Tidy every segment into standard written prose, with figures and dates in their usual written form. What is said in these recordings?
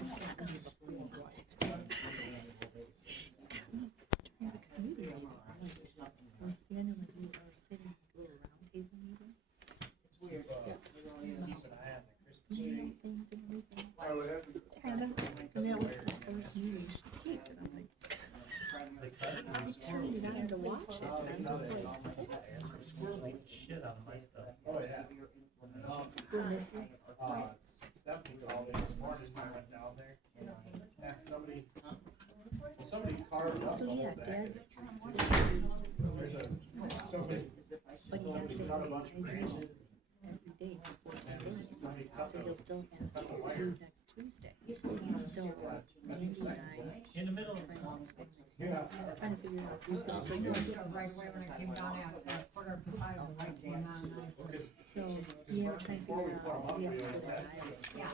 It's not gonna be before you go next year. During the committee meeting, we're standing like we are sitting at a little round table meeting. It's weird. Things and everything. Kind of. And that was the first meeting she came, and I'm like, I turned it on to watch it, and I'm just like, Squirrels eat shit out of my stuff. Oh, yeah. we're missing. Stephanie called me this morning, I went down there. Yeah, somebody carved up So the whole yeah, back. Dad's, Somebody but he has to cut a have bunch of branches. every day before he learns, so he'll still have to do next Tuesday. So Andy and I In the middle of trying to figure out who's gonna take it. Right away when I came down at quarter to 5, the lights went on, and I said, So yeah, we're trying to figure out, is he has to put an iris for yeah. it.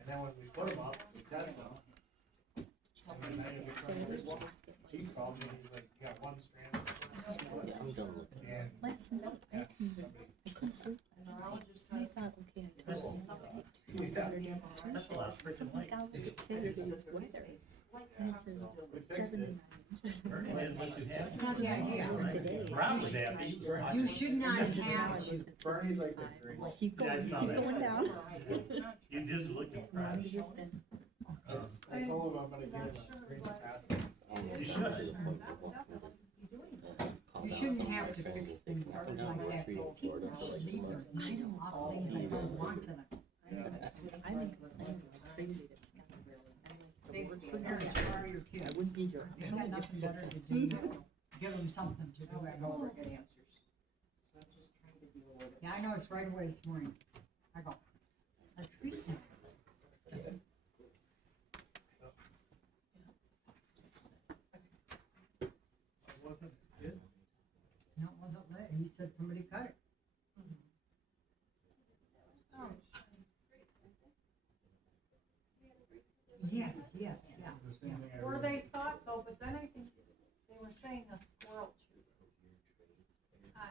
And then when we put them up, we test them. Saturday, we're supposed to get He like, called me, he's like, you got one strand. Yeah, I'm done looking. And last night, I couldn't sleep last night. And I thought, okay, I told him I'll take Saturday and that's a lot of Tuesday. So freaking I'm like, lights. I'll look at Saturday's weather. And it says 79. Bernie didn't look too happy. That's not the idea. Today. Brown was happy. You should not And just now I have look to. at Bernie's like the 75. I'm Grinch. like, keep Yeah, I going, saw keep that. going down. You just looked And impressed. I'm just in. I told him I'm gonna give him a green pass. You should. You shouldn't have to fix things like that, but people should leave their things, a lot of things they don't want to them. I'm in complaining, I traded it at Scott. I'm They like, work the for word parents, for part of your I kids. wouldn't be here. You got nothing better to do, give them something to do at home. Get answers. So I'm just trying to deal with it. Yeah, I noticed right away this morning. I go, Teresa, Wasn't good. no, it wasn't lit. He said somebody cut it. Yes, yes, yeah. It's the same thing I Or read. they thought so, but then I think they were saying a squirrel chewed it. I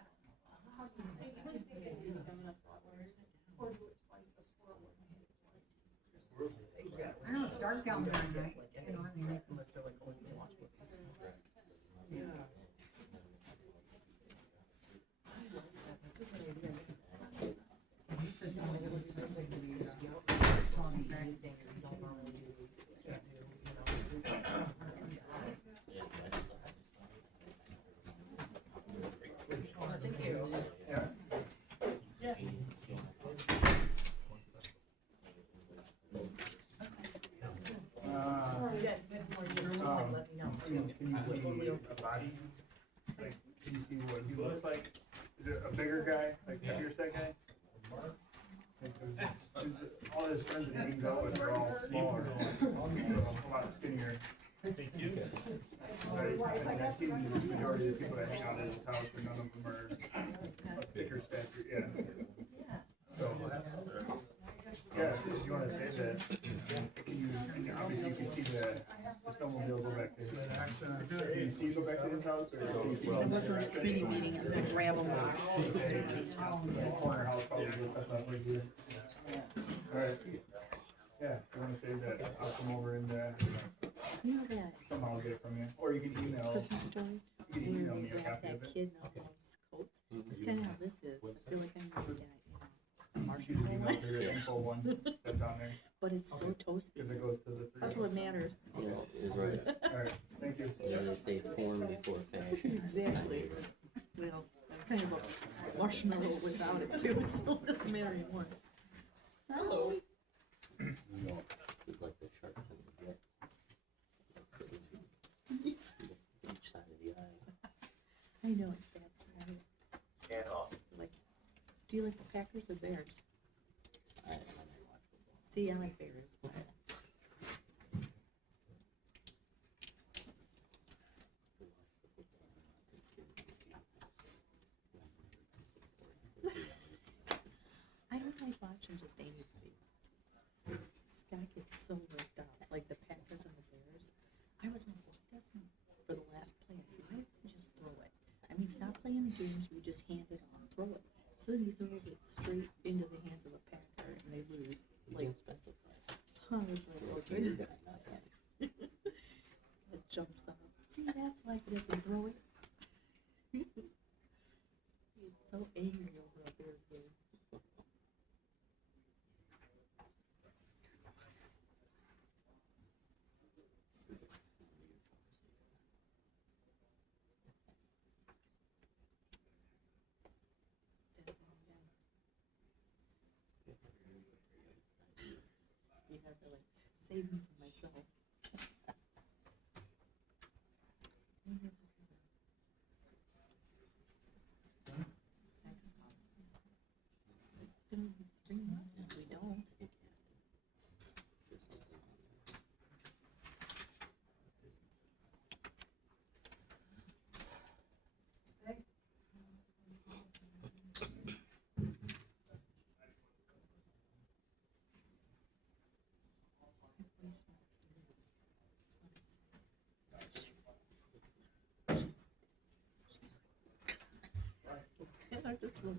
don't know. How do you think it could be? Or do it twice, a squirrel wouldn't hit it twice. I know it's dark down there at night, you know, I mean, Unless they're like, oh, you watch movies. Yeah. he said somebody looks like it's falling back. Can you see a body? Like, can you see what he looks like? Is it a bigger guy, like heavier set guy? Because all his friends that he hangs out with are all smaller, a lot skinnier. Thank you. And I see the majority of the people that hang out at his house, and none of them are a bigger stature, yeah. So, yeah, if you wanna say that, can you, and obviously you can see the snowmobile go back to his. Can you see it go back to his house, or? I wasn't at the committee meeting, I'm gonna grab them. The corner house probably just up that way here. Alright, yeah, if you wanna say that, I'll come over and, You know that somehow get it from you, or you can email, Christmas story? you can email me a Where copy that of it. kid now loves coats. It's kinda how this is. I feel like I'm gonna get, You can just marshmallow email one, the info one that's on there, but it's so toasty. cause it goes to the That's three. what matters. Yeah, it is right. Alright, thank you. Yeah, they say form before fashion. Exactly. Well, I'm kind of a marshmallow without it too, so it doesn't matter anymore. Hello. It's like the sharks and the jets. Each side of the eye. I know it's that side. Like, do you like the Packers or Bears? I might watch football. See, I like Bears. but- I don't like watching just anybody. Scott gets so worked up, like the Packers and the Bears. I was like, why doesn't, for the last play, I said, why doesn't he just throw it? I mean, stop playing the games where you just hand it on, throw it. So then he throws it straight into the hands of a Packer and they lose. You Like, can specify. I was like, oh Finger guy, not that. It jumps up. See, that's why he doesn't throw it. He's so angry over a Bears game. You have to like save me from myself. Spring months if we don't. You can't. There's something on there. I just look.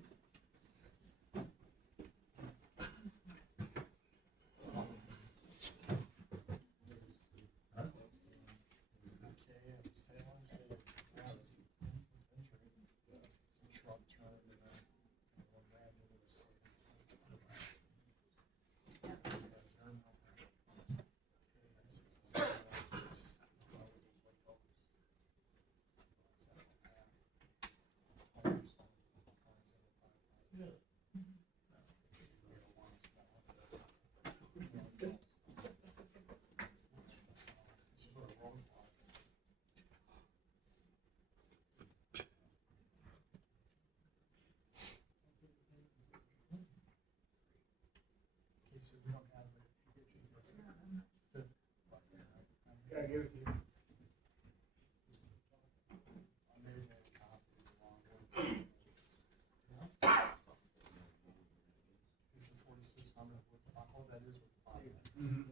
Yeah, I gave it to you. Mhm.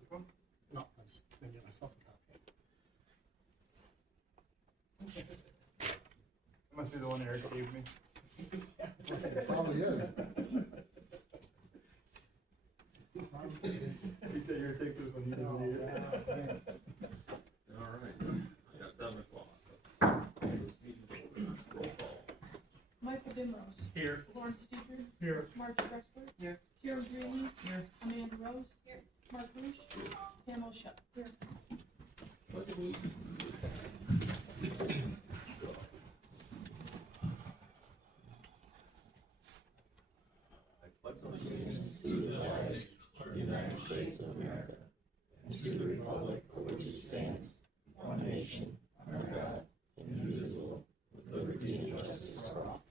Which one? No, I was gonna get myself a copy. That must be the one Eric gave me. It probably is. He said you're gonna take this one, you didn't need it. Thanks. All right, I got 7:00. Roll call. Michael Dimos. Here. Lawrence Stever. Here. Mark Drexler. Here. Karen Greeley. Here. Amanda Rose. Here. Mark Rush. Pam O'Shea. Here. I pledge allegiance To the flag of the United States of America, and to the republic for which it stands, one nation, under God, indivisible, with liberty and justice for all.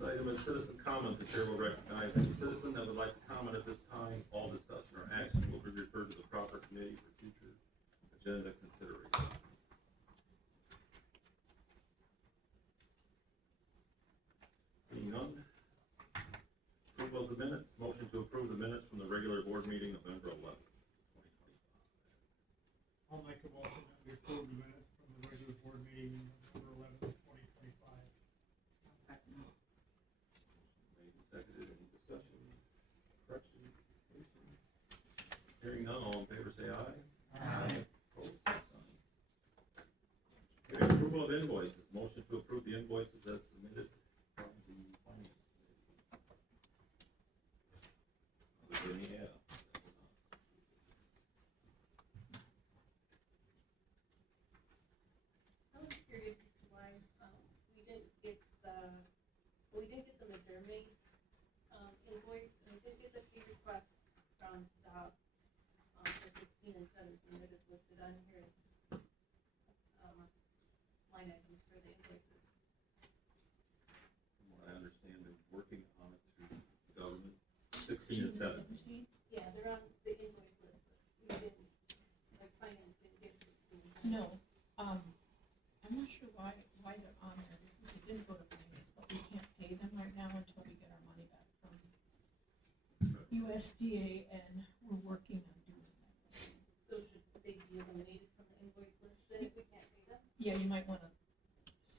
This item is citizen comment. The chair will recognize any citizen that would like to comment at this time. All discussion or action will be referred to the proper committee for future agenda consideration. Seeing none. Approval of the minutes. Motion to approve the minutes from the regular board meeting November 11th, 2025. I'll make a motion that we approve the minutes from the regular board meeting November 11th, 2025. Made and seconded. Any discussion, correction, clarification? Hearing none, all in favor say aye. Aye. Opposed, same sign. Okay, approval of invoices. Motion to approve the invoices as submitted from the finance committee. Is there any add-ons? May, invoice, and I did get the pay request from Stop, for 16 and 17 that is listed on here as, line items for the invoices. From what I understand, they're working on it through government, 16 and 17. Yeah, they're on the invoice list, but we didn't, like, finance didn't get 16. No, I'm not sure why they're on there, because it didn't go to finance, but we can't pay them right now until we get our money back from USDA, and we're working on doing that. So should they be eliminated from the invoice list then if we can't pay them? Yeah, you might wanna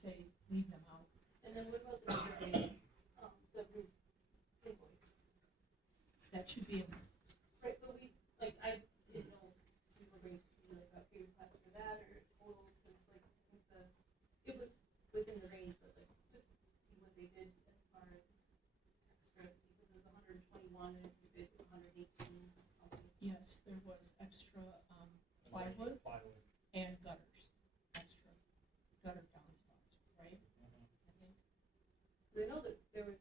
say, leave them out. And then what about the roof invoice? That should be in, Right, but we, like, I didn't know if we were going to see like a pay request for that or total, cause like, I think it was within the range, but like, just see what they did as far as extras, because it was 121 and if you bid 118 something. yes, there was extra, plywood Plywood. and gutters, extra gutter downspouts, right? I think. I know that there was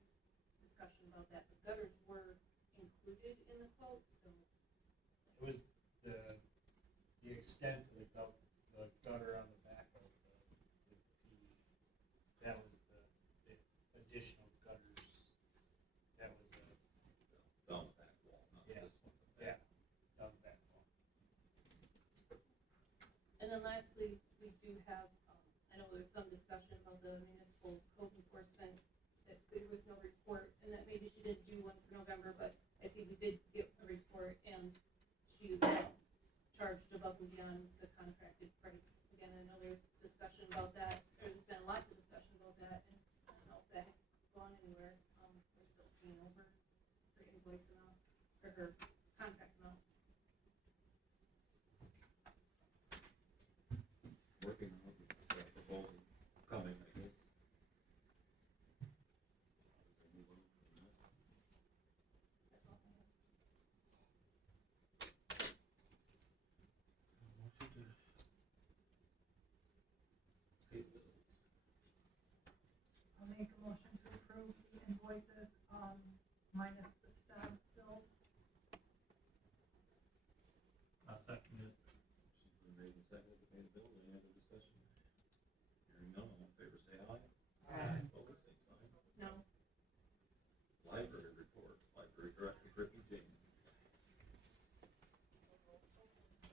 discussion about that, but gutters were included in the quote, so. It was the extent of the gutter on the back of the PD. That was the additional gutters. That was Down the back wall, not Yeah. this one. yeah, down the back wall. And then lastly, we do have, I know there's some discussion about the municipal code enforcement, that there was no report, and that maybe she didn't do one for November, but I see we did get a report, and she charged above and beyond the contracted price. Again, I know there's discussion about that, there's been lots of discussion about that, and I don't know if that has gone anywhere. We're still paying over her invoice amount, or her contract amount. Working on the proposal coming, I guess. Move on from that. That's all I have. Pay the bills. I'll make a motion to approve the invoices, minus the stab bills. I'll second it. She's been made and seconded to pay the bills. Any other discussion? Hearing none, all in favor, say aye. Aye. Opposed, same sign. No, Library report, library director Ricky James.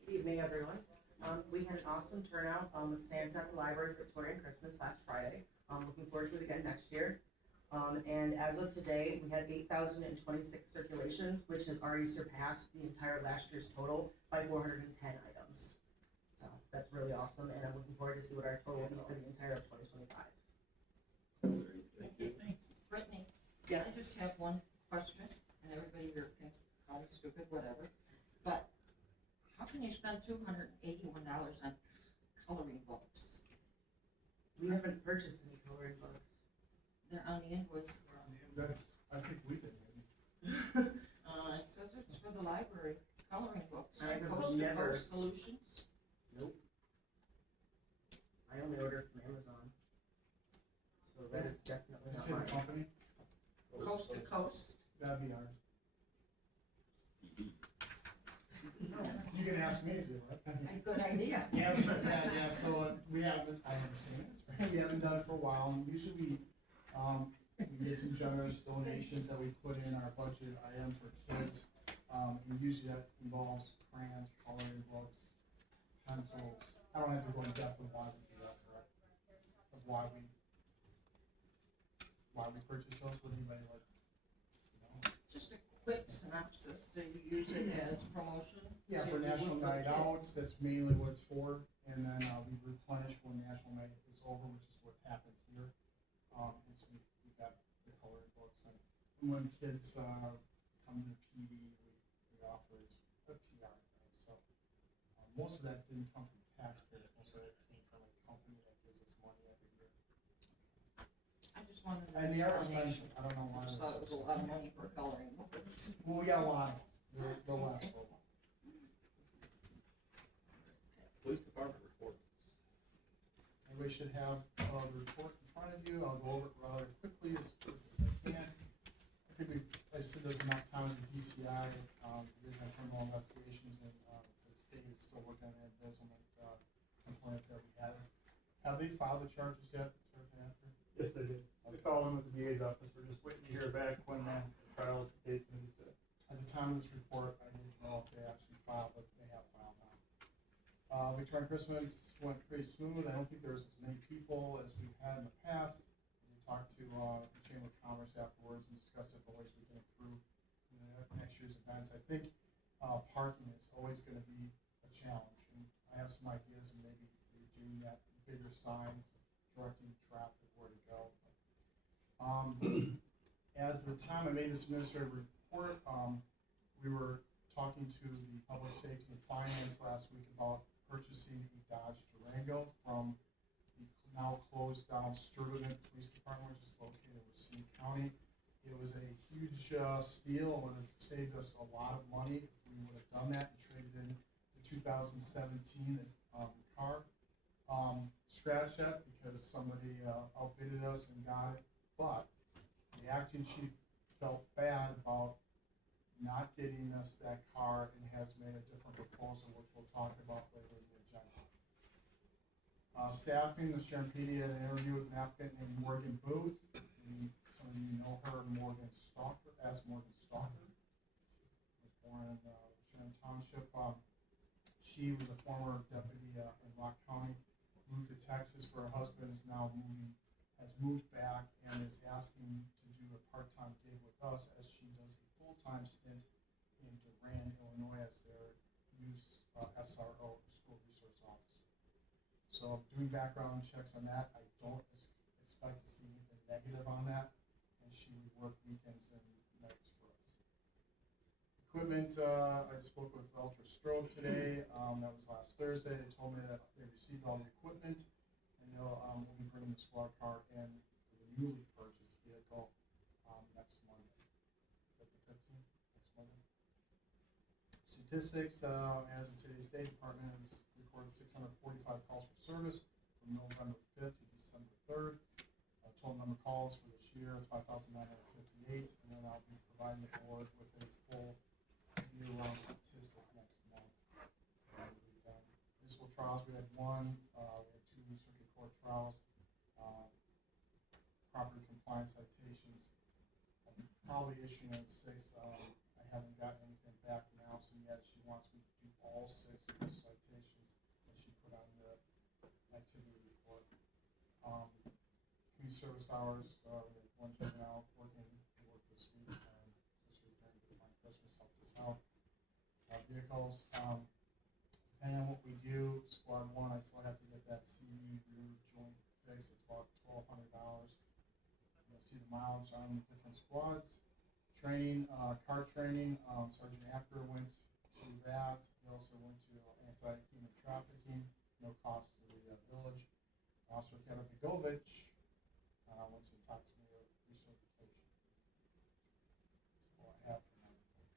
Good evening, everyone. We had an awesome turnout, with Santa at the Library Victorian Christmas last Friday. Looking forward to it again next year. And as of today, we had 8,026 circulations, which has already surpassed the entire last year's total by 410 items. So that's really awesome, and I'm looking forward to see what our total will be for the entire of 2025. Great, thank you. Brittany, I Yes. just have one question, and everybody here can call me stupid, whatever, but how can you spend $281 on coloring books? We haven't purchased any coloring books. They're on the invoice. That's, I think we did. It says it's for the library, coloring books, I have Coast to never- Coast Solutions. Nope. I only ordered from Amazon. So that is definitely You not say the mine. company? Coast to Coast. That'd be ours. You can ask me to do it. Good idea. Yeah, so we haven't, I haven't seen it, we haven't done it for a while, and usually we get some generous donations that we put in our budget item for kids. And usually that involves crayons, coloring books, pencils. I don't have to go in depth of why we do that, correct? Of why we purchase those, would anybody like, you know? Just a quick synopsis, so you use it as promotion? Yeah, for So you National would for Night kids. Out, that's mainly what it's for, and then, we replenish when National Night is over, which is what happened here. And so we got the coloring books, and when kids, come to PD, we offer it a PR thing, so. Most of that didn't come from taxpayers, most of it came from a company that gives us money every year. I just wanted to. And the art was nice, I don't know why. I just thought it was a lot of money for coloring books. Well, we got a lot of them, they'll last for a while. Police department report. Everybody should have the report in front of you. I'll go over it rather quickly as quick as I can. think we, I just said this enough times with DCI, Division of Criminal Investigations, and, the state is still working on an embezzlement, complaint that we had. Have they filed the charges yet, Sergeant Astor? Yes, they did. We called in with the DA's office, we're just waiting to hear back when the trial date's gonna be set. At the time of this report, I didn't know if they actually filed, but they have filed now. Victorian Christmas went pretty smooth. I don't think there was as many people as we've had in the past. We talked to, the Chamber of Commerce afterwards and discussed the ways we can improve in the next year's events. I think, parking is always gonna be a challenge, and I have some ideas, and maybe doing that, bigger signs, directing traffic where to go. As the time I made this administrative report, we were talking to the Public Safety and Finance last week about purchasing a Dodge Durango from the now closed down Sturtevant Police Department, which is located in Racine County. It was a huge steal. It would have saved us a lot of money if we would have done that and traded in the 2017 car. Scratched that because somebody outbidded us and got it, but the acting chief felt bad about not getting us that car and has made a different proposal, which we'll talk about later in the agenda. Staffing, the Sharon PD had an interview with an applicant named Morgan Booth. And some of you know her, Morgan Stalker, as Morgan Stalker. Was born in Sharon Township. She was a former deputy in Rock County, moved to Texas where her husband is now has moved back and is asking to do a part-time gig with us as she does a full-time stint in Durand, Illinois as their use SRO, School Resource Officer. So doing background checks on that, I don't expect to see anything negative on that, and she would work weekends and nights for us. Equipment, I spoke with Ultra Strobe today, that was last Thursday. They told me that they received all the equipment, and we'll be bringing the squad car in for the newly purchased vehicle next Monday. Is that the 15th? Next Monday? Statistics, as of today's State Department has recorded 645 calls for service from November 5th to December 3rd. Total number of calls for this year is 5,958, and then I'll be providing the board with a full year-round statistic next month. Municipal trials, we had one, we had two circuit court trials, property compliance citations. I'm probably issuing at 6. I haven't gotten anything back from Allison yet. She wants me to do all 6 of the citations that she put on the activity report. Community service hours, we had one juvenile working to work this week, this week during Christmas helped us out. Vehicles, depending on what we do, squad 1, I still have to get that CD rear joint fixed. It's about $1,200. You'll see the mileage on different squads. Training, car training, Sergeant Acker went to that. He also went to anti-human trafficking, no cost to the village. Officer Kevin Begovich went to intoxicated recertification. That's all I have for my reports.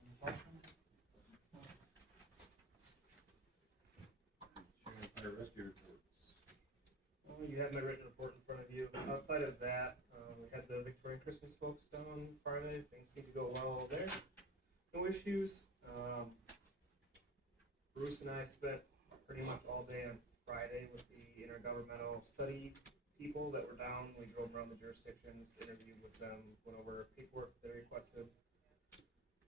Any questions? Sharon, fire rescue reports. You have my written report in front of you. Outside of that, we had the Victorian Christmas folks done on Friday. Things seem to go well there. No issues. Bruce and I spent pretty much all day on Friday with the intergovernmental study people that were down. We drove around the jurisdictions, interviewed with them, went over paperwork they requested.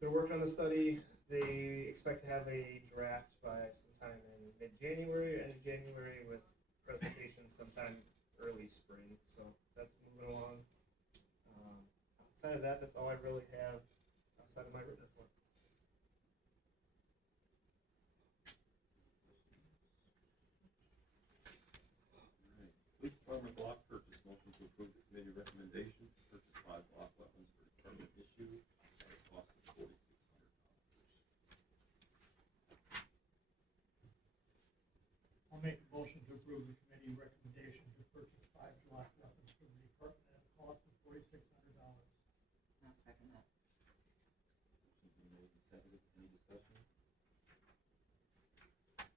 They're working on the study. They expect to have a draft by sometime in mid-January or end of January with presentation sometime early spring. So that's moving along. Outside of that, that's all I really have outside of my written report. Alright, police department block purchase, motion to approve the committee recommendation to purchase 5 block weapons for department issue at a cost of $4,600. I'll make a motion to approve the committee recommendation to purchase 5 Glock weapons for the department at a cost of $4,600. I'll second that. Motion's been made and seconded. Any discussion?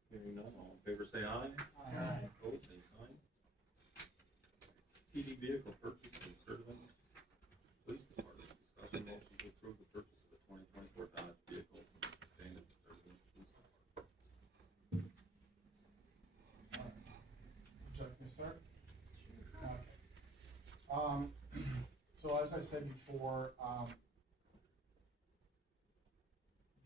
Hearing none, all in favor say aye. Aye. Opposed, same sign. PD vehicle purchase from Sturtevant So as I said before,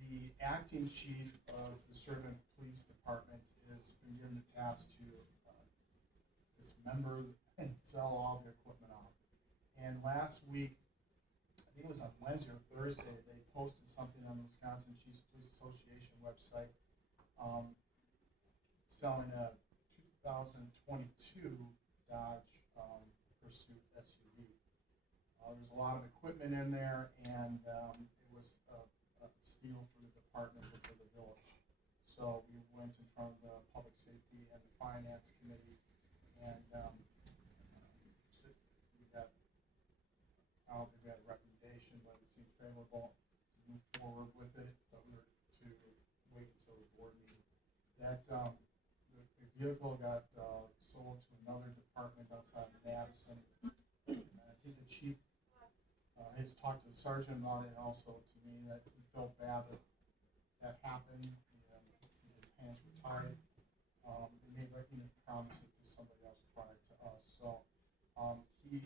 the acting chief of the Sturgeon Police Department has been given the task to dismember and sell all the equipment out. And last week, I think it was on Wednesday or Thursday, they posted something on the Wisconsin Chiefs Police Association website selling a 2022 Dodge Pursuit SUV. There's a lot of equipment in there, and it was a steal for the department and for the village. So we went in front of the Public Safety and the Finance Committee, and we got, I don't think we had a recommendation, but it seemed favorable to move forward with it, but we were to wait until the board meeting. That the vehicle got sold to another department outside of Madison. And I think the chief has talked to the sergeant about it, also to me, that he felt bad that that happened, and his hands were tied. He made promise it to somebody else prior to us. So he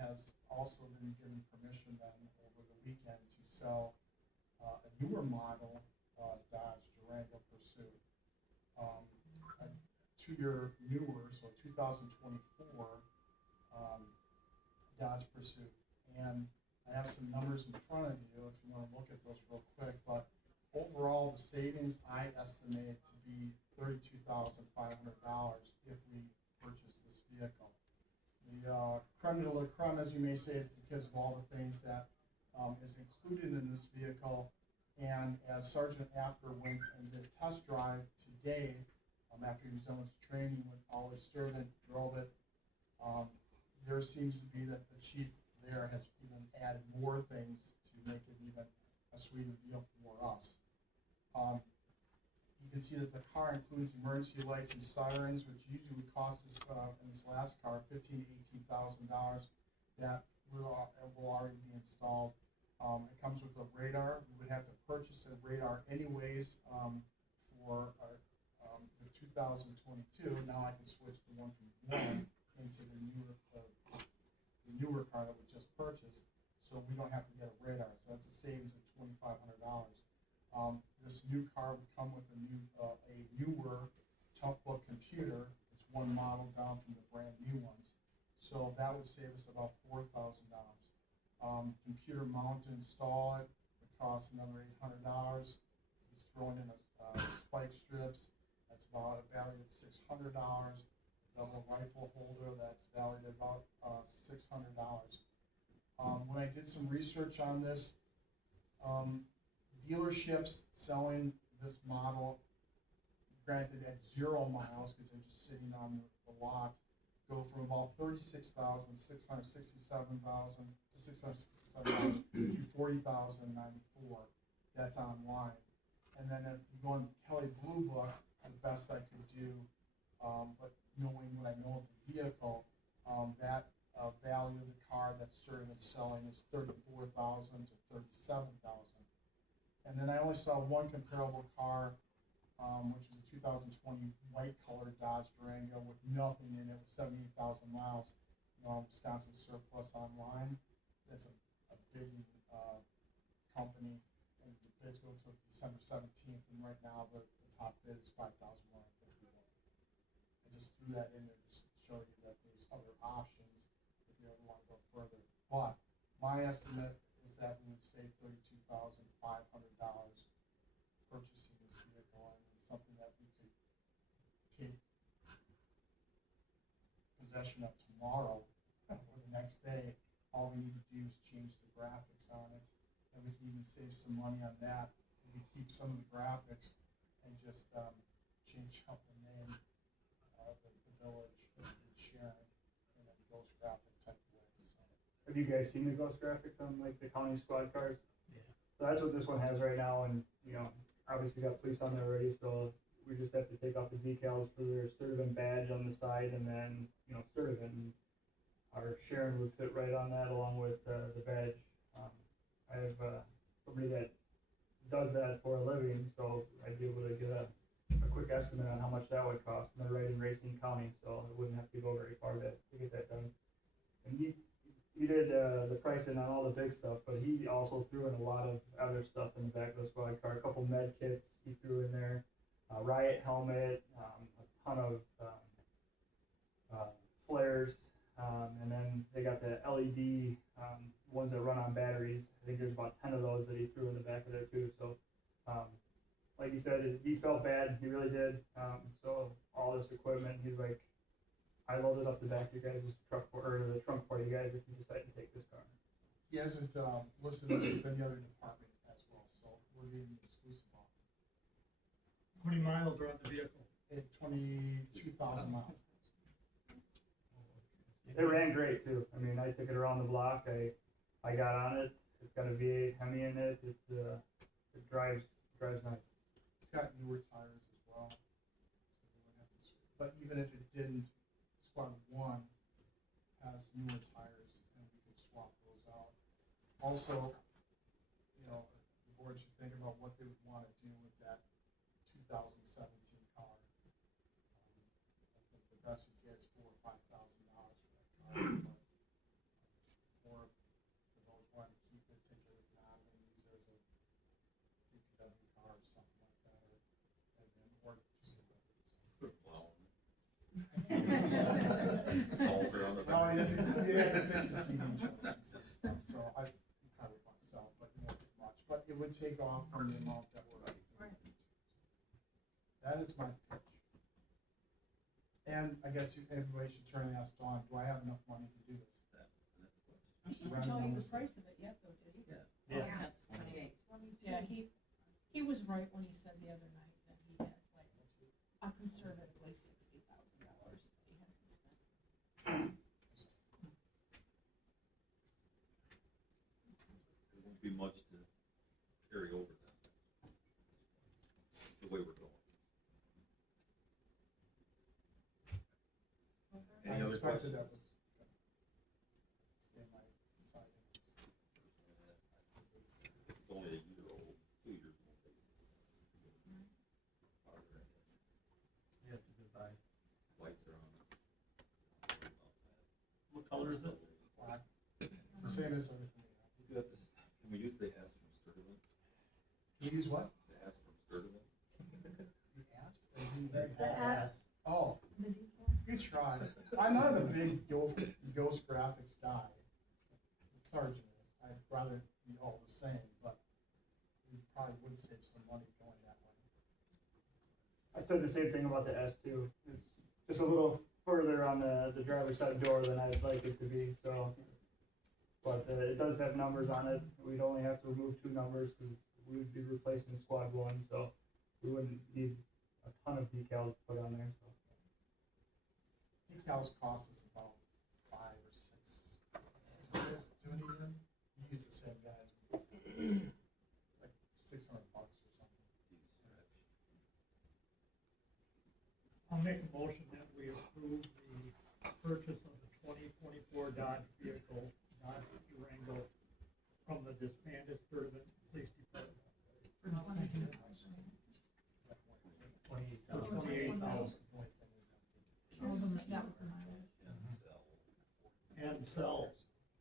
has also been given permission then over the weekend to sell a newer model Dodge Durango Pursuit. A 2-year newer, so 2024 Dodge Pursuit. And I have some numbers in front of you if you want to look at those real quick, but overall the savings I estimate to be $32,500 if we purchase this vehicle. The creme de la creme, as you may say, is because of all the things that is included in this vehicle. And as Sergeant After went and did a test drive today, after he was done with his training with Ollie Sturgeon, drove it, there seems to be that the chief there has even added more things to make it even a sweeter deal for us. You can see that the car includes emergency lights and sirens, which usually would cost us, in this last car, $15,000 to $18,000. That will already be installed. It comes with a radar. We would have to purchase a radar anyways for the 2022. Now I can switch the one from one into the newer car that we just purchased, so we don't have to get a radar. So that's a savings of $2,500. This new car would come with a newer tough book computer. It's one model down from the brand new ones, so that would save us about $4,000. Computer mount to install it would cost another $800. He's throwing in spike strips. That's about valued at $600. Double rifle holder, that's valued at about $600. When I did some research on this, dealerships selling this model, granted at 0 miles because they're just sitting on the lot, go from about $36,667 to $40,094. That's online. And then if you go on Kelly Blue Book, the best I could do, but knowing what I know of the vehicle, that value of the car that's Sturgeon selling is $34,000 to $37,000. And then I only saw one comparable car, which was a 2020 white colored Dodge Durango with nothing in it, with 78,000 miles. Wisconsin Surplus online. That's a big company, and the bids go to December 17th, and right now the top bid is $5,151. I just threw that in there just to show you that there's other options if you ever want to go further. But my estimate is that we would save $32,500 purchasing this vehicle, and it's something that we could take possession of tomorrow or the next day. All we need to do is change the graphics on it, and we can even save some money on that. We keep some of the graphics and just change out the name of the village and Sharon in a ghost graphic type of way. So. Have you guys seen the ghost graphics on like the county squad cars? Yeah. So that's what this one has right now, and obviously got police on there already, so we just have to take off the decals for their Sturgeon badge on the side, and then Sturgeon. Our Sharon would fit right on that along with the badge. I have somebody that does that for a living, so I'd be able to get a quick estimate on how much that would cost. And they're right in Racine County, so it wouldn't have to go very far to get that done. And he did, the pricing on all the big stuff, but he also threw in a lot of other stuff in the back of the squad car, a couple med kits he threw in there, a riot helmet, a ton of, flares, and then they got the LED, ones that run on batteries. I think there's about 10 of those that he threw in the back of there too, so, like he said, he felt bad, he really did, so all this equipment, he's like, I loaded up the back of your guys' truck or the trunk for you guys if you decide to take this car. He hasn't, listed us with any other department as well, so we're getting the exclusive offer. How many miles are on the vehicle? At 22,000 miles. It ran great too. I mean, I took it around the block. I got on it. It's got a V8 Hemi in it. It drives nice. It's got newer tires as well. So we wouldn't have to but even if it didn't, Squad 1 has newer tires and we could swap those out. Also, you know, the board should think about what they would want to do with that 2017 car. I think the best you get is $4,000 or $5,000 for that car. Or if the village wanted to keep it, take it, if not, then use it as a DPW car or something like that, or just get rid of it. Wow. Salter on the Well, back. you have to fix the CD joints and stuff, so I probably want to sell, but it won't be much, but it would take off from the amount that we're. That is my pitch. And I guess everybody should turn and ask Dawn, do I have enough money to do this? He didn't tell you the price of it yet, though, did he? Yeah, it's 28. Yeah, he was right when he said the other night that he has like a conservatively $60,000 that he hasn't spent. There won't be much to carry over then, the way we're going. Any I other expected questions? that would stay my side. It's only a year old, 2 years old, basically. Yeah, it's a good buy. Lights are on. What color is it? Black. It's the same as everything we have. We do have to, can we use the S from Sturtevant? Can you use what? The S from Sturtevant? The asp? Or The S. Oh, The decal. good try. I'm not a big Ghost graphics guy. Sergeant is. I'd rather be all the same, but we probably would save some money going that way. I said the same thing about the S too. It's just a little further on the driver's side door than I'd like it to be, so. But it does have numbers on it. We'd only have to remove 2 numbers because we would be replacing Squad 1, so we wouldn't need a ton of decals put on there, so. Decals cost us about 5 or 6. Do it even? You use the same guys. Like $600 or something. I'll make a motion that we approve the purchase of the 2024 Dodge vehicle, Dodge Durango, from the disbanded Sturtevant Police Department. For $28,000. That was the mileage. And sell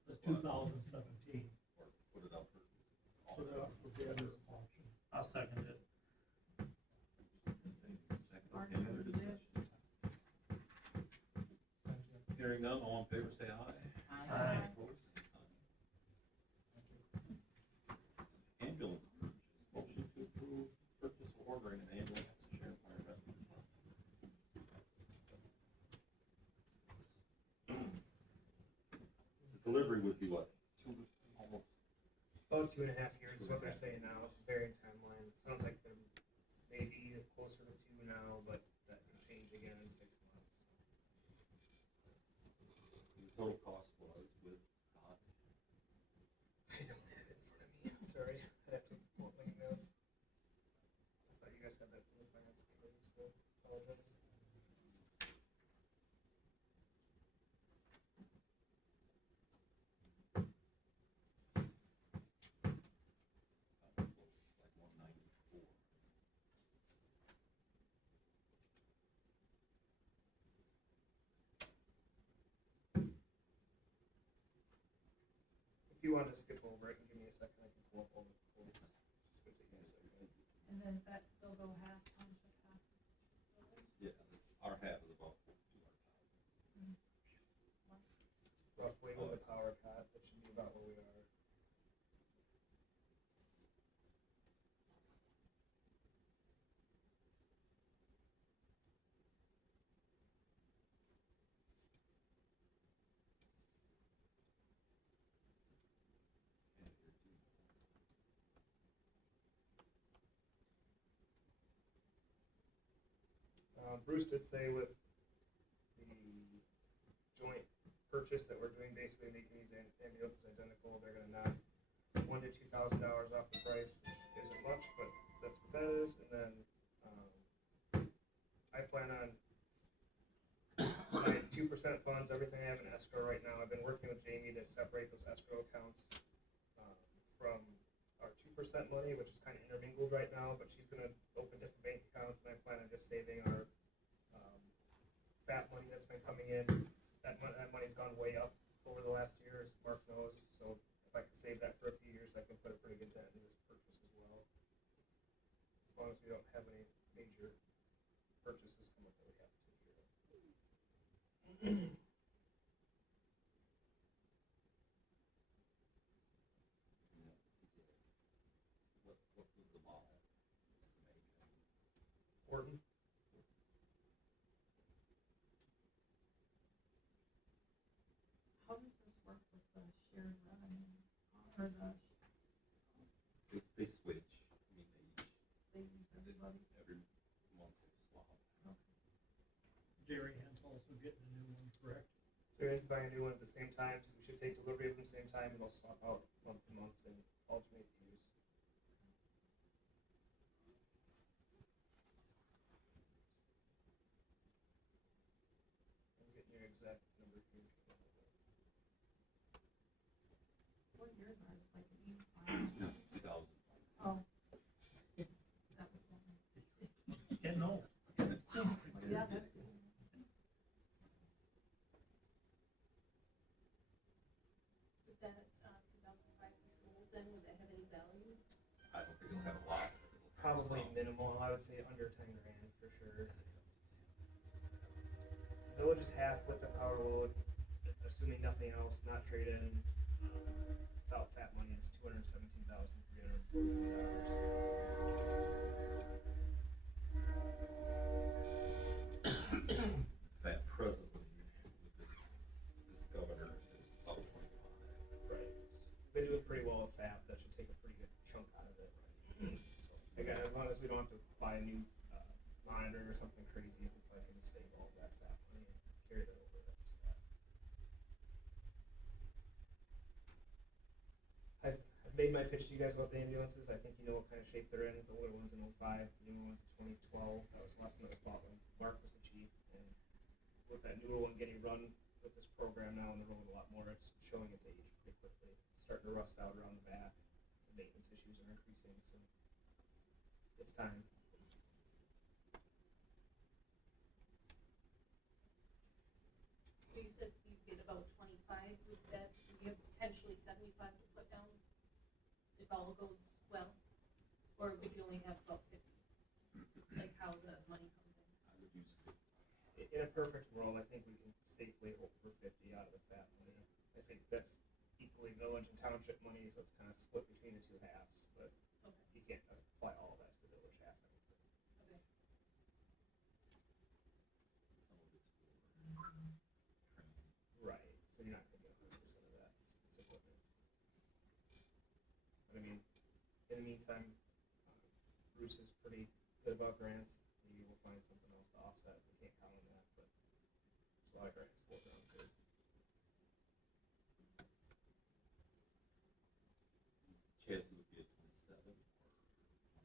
the 2017. Or put it up for. Put it up for bid or auction. I'll second it. Any other discussion? Hearing none, all in favor say aye. Aye. Opposed, same sign. Ambulance purchase, motion to approve purchase or ordering an ambulance, Sharon Fire Rescue Department. The delivery would be what, almost? About 2.5 years is what they're saying now. It's a varying timeline. Sounds like they're maybe closer to 2 now, but that can change again in 6 months. The total cost was with Todd. I don't have it in front of me. Sorry. I'd have to pull up my emails. I thought you guys had that from the finance committee, so apologize. Like 194. if you want to skip over it and give me a second, I can pull up all the quotes. It's just gonna take me a second. And then does that still go half township, half village? Yeah, our half is about 200,000. Roughly with the power cut, that should be about where we are. Bruce did say with the joint purchase that we're doing, basically making these ambulances identical, they're gonna knock $1,000 to $2,000 off the price, which isn't much, but that's what that is. And then I plan on my 2% funds, everything I have in escrow right now. I've been working with Jamie to separate those escrow accounts from our 2% money, which is kind of intermingled right now, but she's gonna open different bank accounts, and I plan on just saving our FAP money that's been coming in. That money's gone way up over the last year, as Mark knows, so if I can save that for a few years, I can put a pretty good dent in this purchase as well. As long as we don't have any major purchases come up that we have to take care of. What was the model? Orton? How does this work with the shared revenue, or the, They switch, I mean, they use everybody's? every month they swap. Darian's also getting a new one, correct? Everyone's buying a new one at the same time, so we should take delivery of them at the same time, and they'll swap out month to month and alternate the use. I'm getting your exact number here. What years are it, like an 85? 2000. Oh. That was one. Getting old. Yeah, that's. Would that, 2005 be sold then, would that have any value? I don't think it'll have a lot. Probably minimal, I would say under 10 grand for sure. Village is half with the power load, assuming nothing else, not trade in. Without fat money, it's $217,341. Fat presently with this governor is about 25. Right. Been doing pretty well with FAP. That should take a pretty good chunk out of it. So again, as long as we don't have to buy a new monitor or something crazy, I can save all that FAP money and carry that over. I've made my pitch to you guys about the ambulances. I think you know what kind of shape they're in. The older ones in 05, the newer ones in 2012. That was the last time that was bought when Mark was the chief. And with that newer one getting run with this program now, and they're rolling a lot more, it's showing its age pretty quickly. It's starting to rust out around the back. The maintenance issues are increasing, so it's time. So you said you get about 25 with that, you have potentially 75 to put down if all goes well? Or would you only have about 50? Like how the money comes in? I would use 50. In a perfect world, I think we can safely hope for 50 out of the FAP money. I think that's equally village and township money, so it's kind of split between the two halves, but Okay. you can't apply all of that to the village half. Okay. Some of it's for training. Right, so you're not gonna get 100% of that support. But I mean, in the meantime, Bruce is pretty good about grants. Maybe we'll find something else to offset if we can't count on that, but there's a lot of grants floating around too. Chassis would be at 27.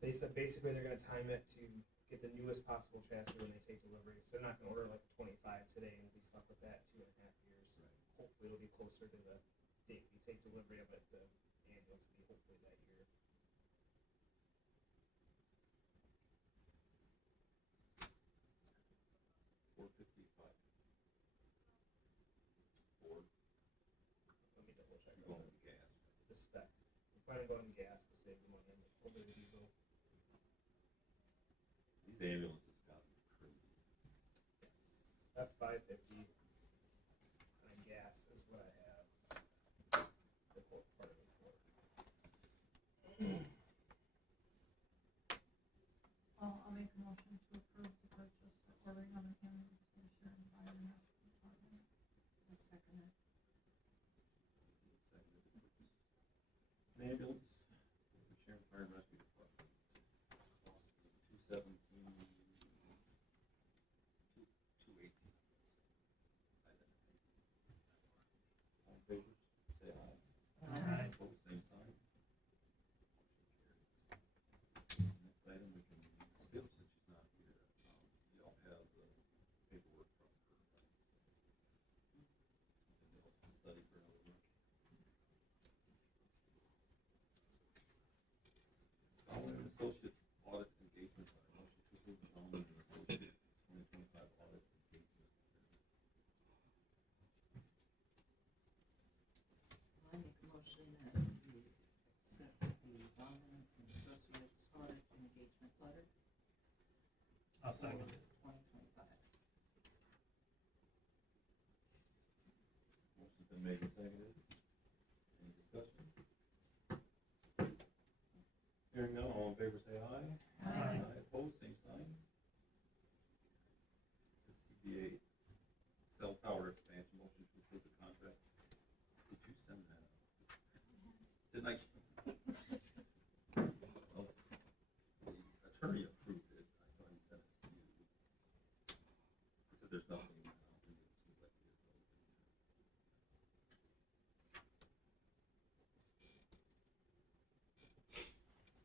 They said basically they're gonna time it to get the newest possible chassis when they take delivery. So they're not gonna order like a 25 today and be stuck with that 2.5 years. Right. Hopefully it'll be closer to the date we take delivery of it. The ambulance will be hopefully that year. $455. Ford. Let me double check. You're going with gas. the spec. We're planning on gas to save the money over the diesel. These ambulances got crazy. Yes, F-550 on gas is what I have. The quote part of it for. I'll make a motion to approve the purchase or ordering of an ambulance for the Sharon Fire and Rescue Department. I second it. An ambulance for the Sharon Fire and Rescue Department. Cost of $217,218. All in favor, say aye. Aye. Opposed, same sign. Motion carries. Next item, we can skip since she's not here. You all have the paperwork from her. Something else to study for another week. Following an associate audit engagement, motion to approve the following associate 2025 audit engagement. I make a motion that we accept the Bowman and Associates audit engagement letter. I'll second it. 2025. Motion's been made and seconded. Any discussion? Hearing none, all in favor say aye. Aye. Opposed, same sign. The CBA cell tower expansion, motion to approve the contract. Did you send that out? Didn't I? Well, the attorney approved it. I thought he sent it to you. He said there's nothing. I don't think it seems like it is.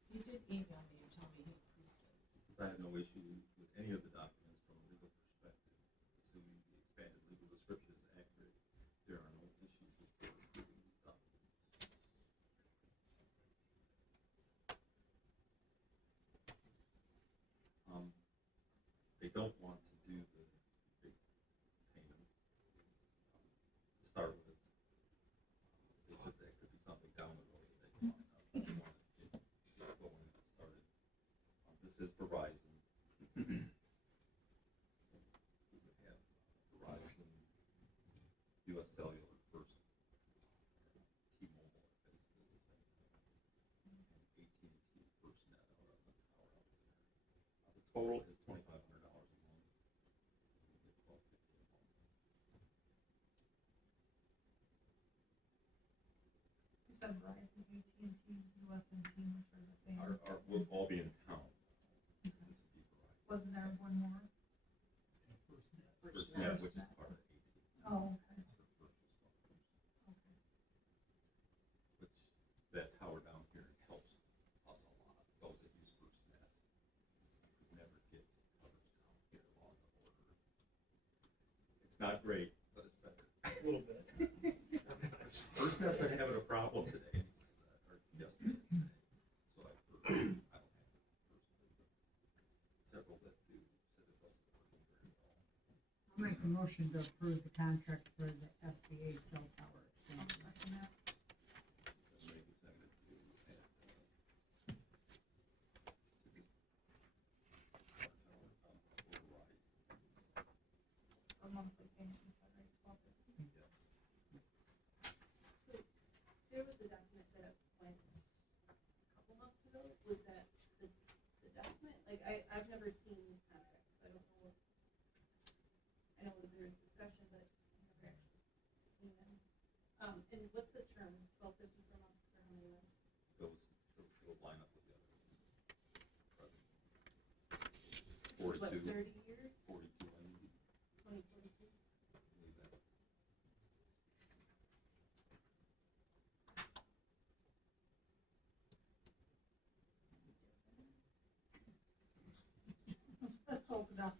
You did email me and tell me he approved it. Since I have no issue with any of the documents from a legal perspective, assuming the expanded legal description is accurate, there are no issues with board approving these documents. They don't want to do the big payment to start with. They said that could be something down the road that they can line up. They want to get going and get started. This is Verizon. We would have Verizon, US Cellular first, T-Mobile, basically the same thing. And AT&T FirstNet out on the tower out there. The total is $2,500 a month. We get $1,250 a month. You said Verizon, AT&T, US and T, which are the same. We'll all be in town. This would be Verizon. Wasn't there one more? FirstNet, which is part of AT&T. Oh, okay. That's her first response. Okay. Which, that tower down here helps us a lot. Those that use FirstNet never get coverage down here along the border. It's not great, but it's better. A little bit. FirstNet's been having a problem today, or yesterday. So I've heard. I don't have it personally, but several that do said it wasn't working very well. I'll make a motion to approve the contract for the SBA cell tower expansion. Then maybe seconded to add, A monthly payment, you said, right, $1,250? yes. There was a document that went a couple months ago, was that the document, like, I've never seen these contracts, so I don't know what, I know there was discussion, but I've never actually seen them. And what's the term, $1,250 per month, for how many months? Those line up with the other ones. What, 42, 30 years? 42, I need, 2042? I believe that's. Let's hope not.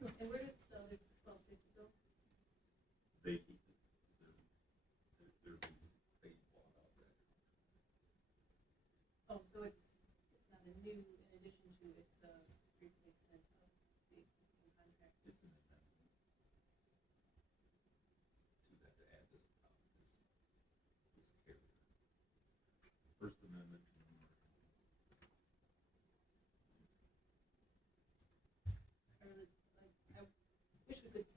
And where does the other 1,250 go? They keep it. They're they bought out that. Oh, so it's not a new, in addition to, it's a replacement of the existing contract. It's an amendment to that, to add this carrier.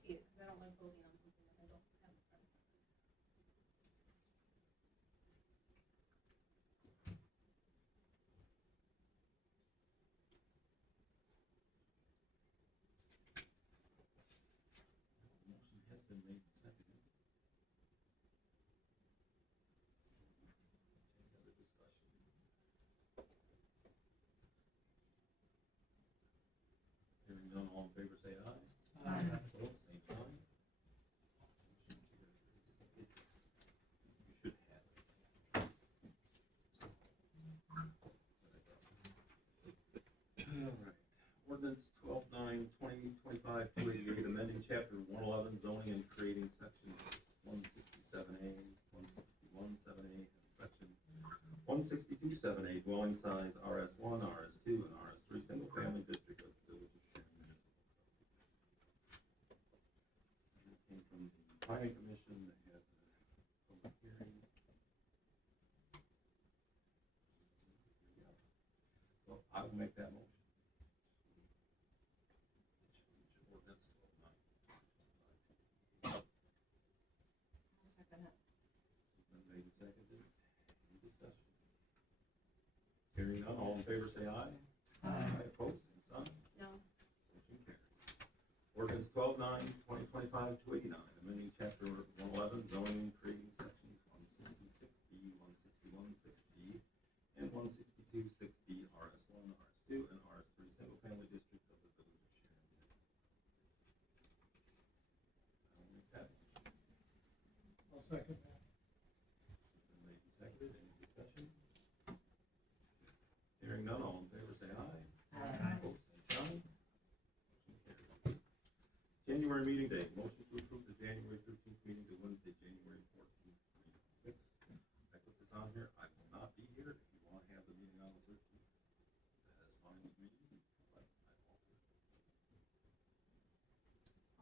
see it, because I don't like voting on something that I don't have in front of me. Motion has been made and seconded. Any other discussion? Hearing none, all in favor say aye. Aye. Opposed, same sign. Motion carries. You should have it. All right. Ordinance 12-9-2025-288, amending chapter 111 zoning and creating sections 167A, 161-7A, and section 162-7A dwelling size RS1, RS2, and RS3 single family district of the village of Sharon Municipal Code. It came from the planning commission. They had a public hearing. So I will make that motion. Ordinance 12-9. I'll second it. Been made and seconded. Any discussion? Hearing none, all in favor say aye. Aye. Opposed, same sign. No. Motion carries. Ordinance 12-9-2025-289, amending chapter 111 zoning and creating sections 166B, 161-6B, and 162-6B RS1, RS2, and RS3 single family district of the village of Sharon Municipal. I will make that motion. I'll second that. Been made and seconded. Any discussion? Hearing none, all in favor say aye. Aye. Opposed, same sign. Motion carries. January meeting date, motion to approve the January 13th meeting to Wednesday, January 14th, 2026. I put this on here. I will not be here. If you want to have the meeting on the 13th, that is fine with me. But I won't.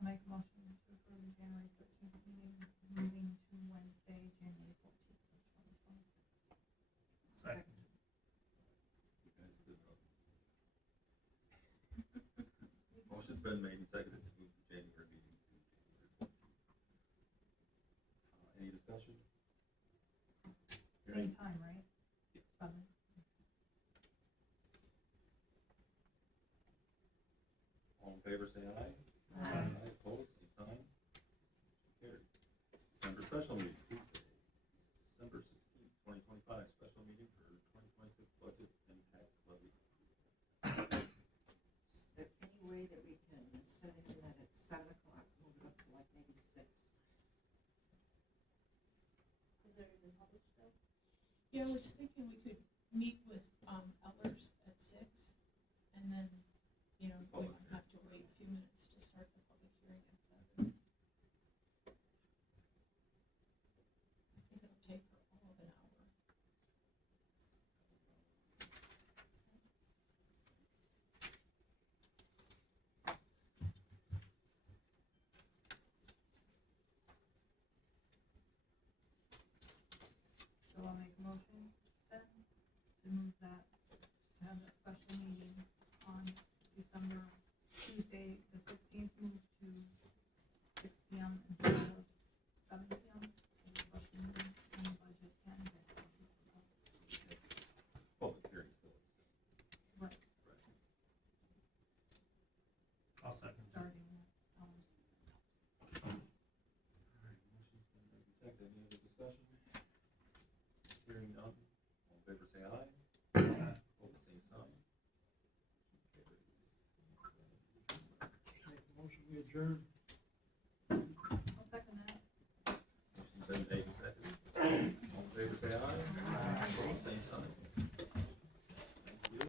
I'll make a motion to approve the January 13th meeting, moving to Wednesday, January 14th of 2026. Second. You guys are good brothers. Motion's been made and seconded to move the January meeting to January 14th. Any discussion? Same time, right? 7. All in favor say aye. Aye. Opposed, same sign. Motion carries. December special meeting, Tuesday, December 16th, 2025, special meeting for 2026 budget and tax levy. Is there any way that we can, instead of doing that at 7 o'clock, move it up to like maybe 6? Is there even public still? Yeah, I was thinking we could meet with, Ellers at 6, and then, you know, we Public might have to wait a few minutes to start the public hearing at 7. I think it'll take her all of an hour. So I'll make a motion then to move that, to have that special meeting on December, Tuesday, the 16th, move to 6 PM instead of 7 PM. For the special meeting on the budget and the Public hearing still. right, Right. I'll second. starting at 6. All right, motion's been made and seconded. Any other discussion? Hearing none, all in favor say aye. Opposed, same sign. Motion carries. Make a motion, we adjourn.